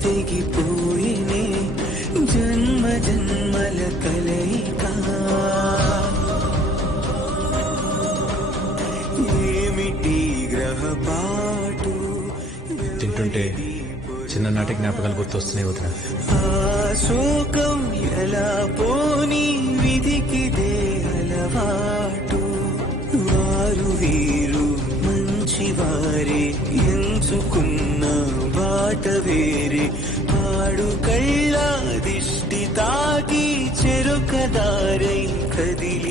తెగిపోయినే జన్మ జన్మల కలయిక ఏమిటి గ్రహపాటు తింటుంటే చిన్ననాటి జ్ఞాపకాలు గుర్తొస్తున్నాయి వదిన. ఆ శోకం ఎలా పోని విధికిదే అలవాటు వారు వీరు మంచివారే ఎంచుకున్న బాట వేరే ఆడు కళ్ళ దిష్టి తాగి చెరుకదారై కదిలి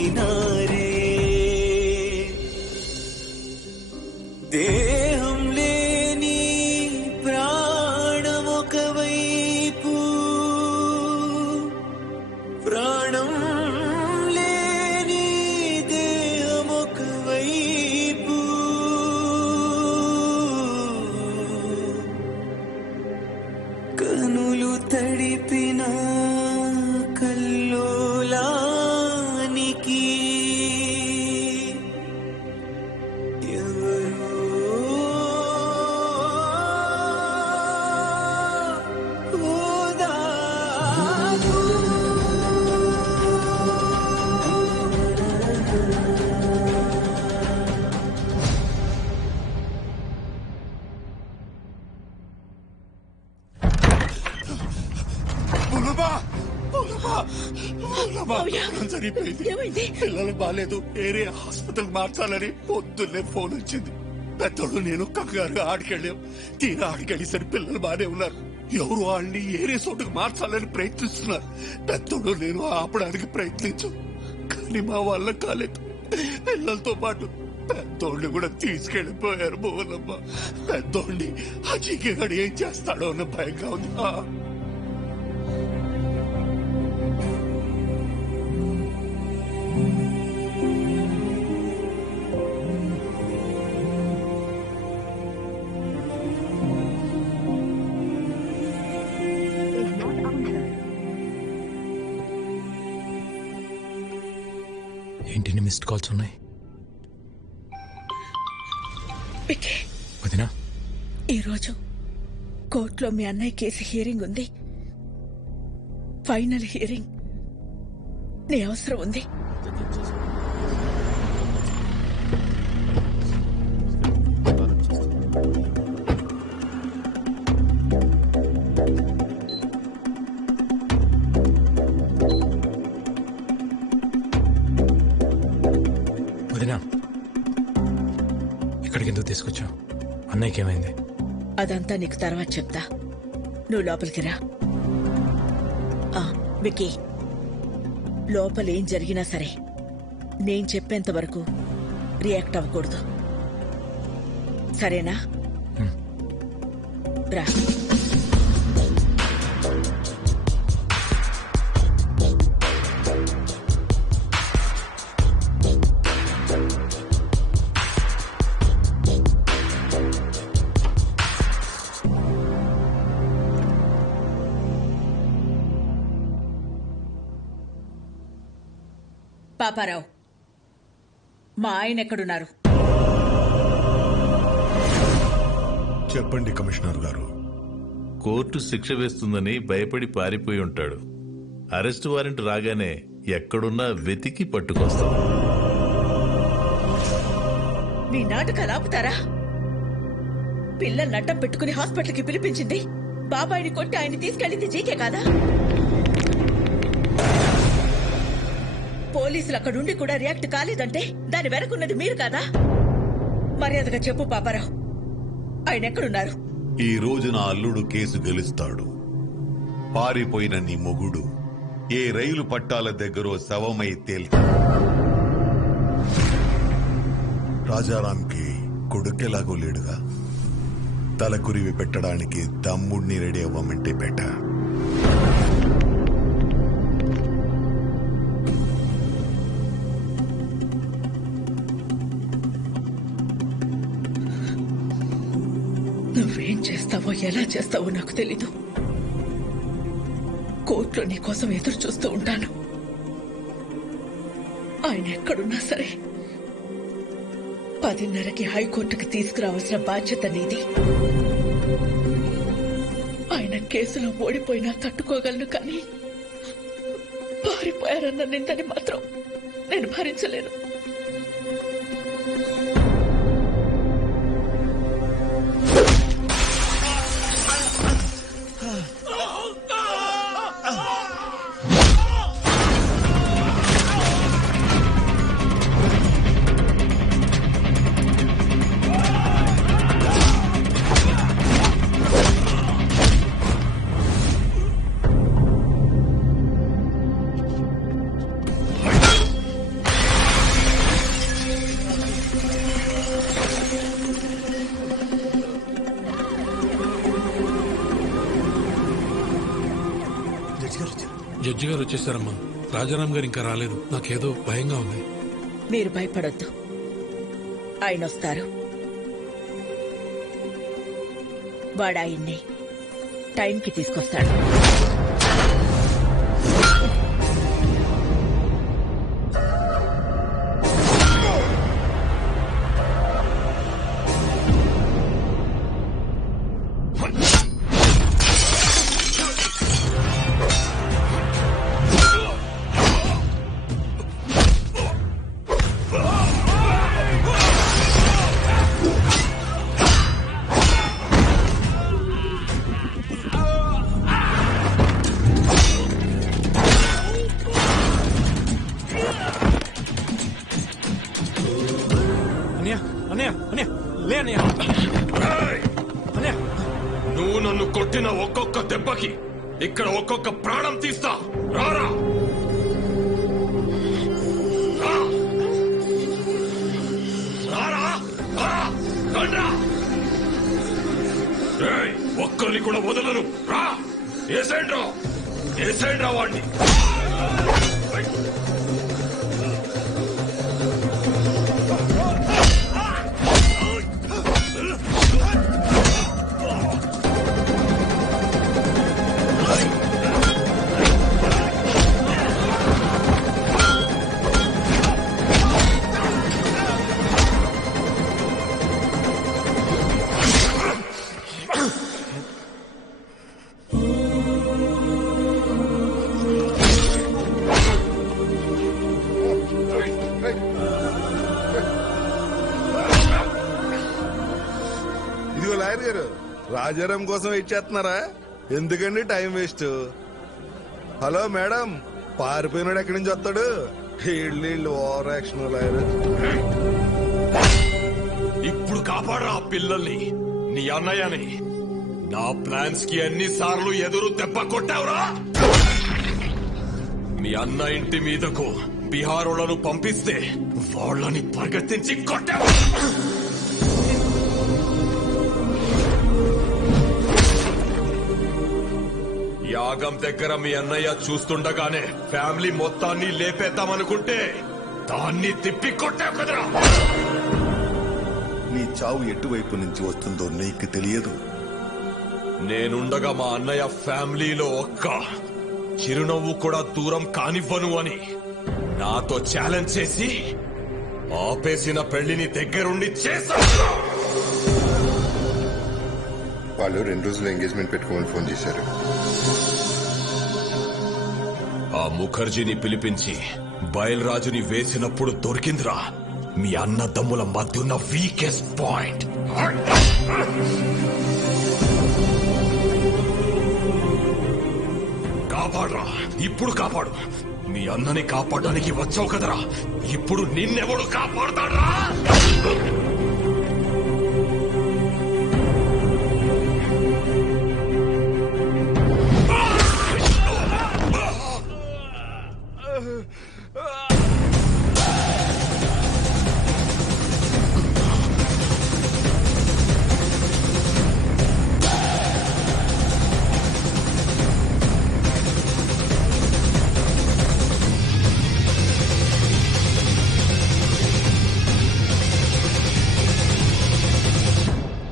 పిల్లలు బాలేదు. ఏరే హాస్పిటల్ మార్చాలని పొద్దున్నే ఫోన్ వచ్చింది పెద్దోడు నేను కంగారుగా ఆడికెళ్ళాం. తీరా ఆడికెళ్ళేసరి పిల్లలు బానే ఉన్నారు. ఎవరు వాళ్ళని ఏరే చోటుకు మార్చాలని ప్రయత్నిస్తున్నారు. పెద్దోడు నేను ఆపడానికి ప్రయత్నించు. కానీ మా వల్ల కాలేదు. పిల్లలతో పాటు పెద్దోడిని కూడా తీసుకెళ్ళిపోయారు బోలమ్మ పెద్దోడిని ఆ చీకగాడు ఏం చేస్తాడో అన్న భయంగా ఉంది. ఏంటి మిస్డ్ కాల్స్ ఉన్నాయి? విక్కీ. వదినా. ఈరోజు కోర్టులో మీ అన్నయ్య కేసు హియరింగ్ ఉంది. ఫైనల్ హియరింగ్ నీ అవసరం ఉంది. వదినా. ఇక్కడికి ఎందుకు తీసుకొచ్చావు? అన్నయ్యకి ఏమైంది అదంతా నీకు తర్వాత చెప్తా. నువ్వు లోపలికి రా. ఆ, విక్కీ. లోపల ఏం జరిగినా సరే నేను చెప్పేంత వరకు రియాక్ట్ అవ్వకూడదు. సరేనా? రా. పాపారావు. మా ఆయన ఎక్కడున్నారు? చెప్పండి కమిషనర్ గారు. కోర్టు శిక్ష వేస్తుందని భయపడి పారిపోయి ఉంటాడు. అరెస్ట్ వారెంట్ రాగానే ఎక్కడున్నా వెతికి పట్టుకొస్తాం. మీ నాటకాలు ఆపుతారా? పిల్లలు నట్టం పెట్టుకుని హాస్పిటల్కి పిలిపించింది. బాబాయిని కొట్టి ఆయన తీసుకెళ్ళింది జీకే కాదా? పోలీసులు అక్కడుండి కూడా రియాక్ట్ కాలేదంటే దాని వెనకున్నది మీరు కాదా? మర్యాదగా చెప్పు పాపారావు. ఆయన ఎక్కడున్నారు? ఈ రోజు నా అల్లుడు కేసు గెలుస్తాడు. పారిపోయిన నీ మొగుడు ఏ రైలు పట్టాల దగ్గరో శవమై తేల్తాడు రాజారాంకి కొడుకెలాగో లేడుగా. తలకురివి పెట్టడానికి తమ్ముడిని రెడీ అవ్వమంటే పెట్ట నువ్వేం చేస్తావో ఎలా చేస్తావో నాకు తెలీదు. కోర్టులో నీ కోసం ఎదురు చూస్తూ ఉంటాను. ఆయన ఎక్కడున్నా సరే పదిన్నరకి హైకోర్టుకి తీసుకురావాల్సిన బాధ్యత నీది. ఆయన కేసులో ఓడిపోయినా తట్టుకోగలను కానీ పారిపోయారన్న నిందని మాత్రం నేను భరించలేను. జడ్జి గారు వచ్చేసారమ్మా. రాజారాం గారు ఇంకా రాలేదు. నాకేదో భయంగా ఉంది. మీరు భయపడొద్దు. ఆయన వస్తారు. వాడాయన్ని టైంకి తీసుకొస్తాడు. ఏసేండ్రా రావాడిని. రాజారాం కోసం వెయిట్ చేస్తున్నారా ఎందుకండి టైం వేస్ట్? Hello madam. పారిపోయినాడు ఎక్కడి నుంచి వస్తాడు? వీళ్ళు ఓవర్ యాక్షన్ ఇప్పుడు కాపాడరా పిల్లల్ని. నీ అన్నయ్యని. నా ప్లాన్స్కి అన్ని సార్లు ఎదురు దెబ్బ కొట్టావురా? మీ అన్న ఇంటి మీదకు బీహారులను పంపిస్తే వాళ్ళని పరిగెత్తించి కొట్టావు. యాగం దగ్గర మీ అన్నయ్య చూస్తుండగానే ఫ్యామిలీ మొత్తాన్ని లేపేద్దామనుకుంటే దాన్ని తిప్పి కొట్టావు కదరా. నీ చావు ఎటువైపు నుంచి వస్తుందో నీకు తెలియదు. నేనుండగా మా అన్నయ్య ఫ్యామిలీలో ఒక్క చిరునవ్వు కూడా దూరం కానివ్వను అని నాతో ఛాలెంజ్ చేసి ఆపేసిన పెళ్ళిని దగ్గరుండి చేశాను వాళ్ళు రెండు రోజులు ఎంగేజ్మెంట్ పెట్టుకోమని ఫోన్ చేశారు. ఆ ముఖర్జీని పిలిపించి బయల్రాజుని వేసినప్పుడు దొరికిందిరా. మీ అన్నదమ్ముల మధ్య ఉన్న వీకెస్ట్ పాయింట్ కాపాడరా. ఇప్పుడు కాపాడు. మీ అన్నని కాపాడడానికి వచ్చావు కదరా. ఇప్పుడు నిన్నెవడు కాపాడతాడరా?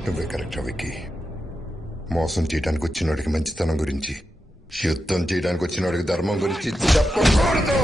నువ్వే కరెక్ట్ విక్కీ. మోసం చేయడానికి వచ్చినోడికి మంచితనం గురించి యుద్ధం చేయడానికి వచ్చిన వాడికి ధర్మం గురించి చెప్పకూడదు.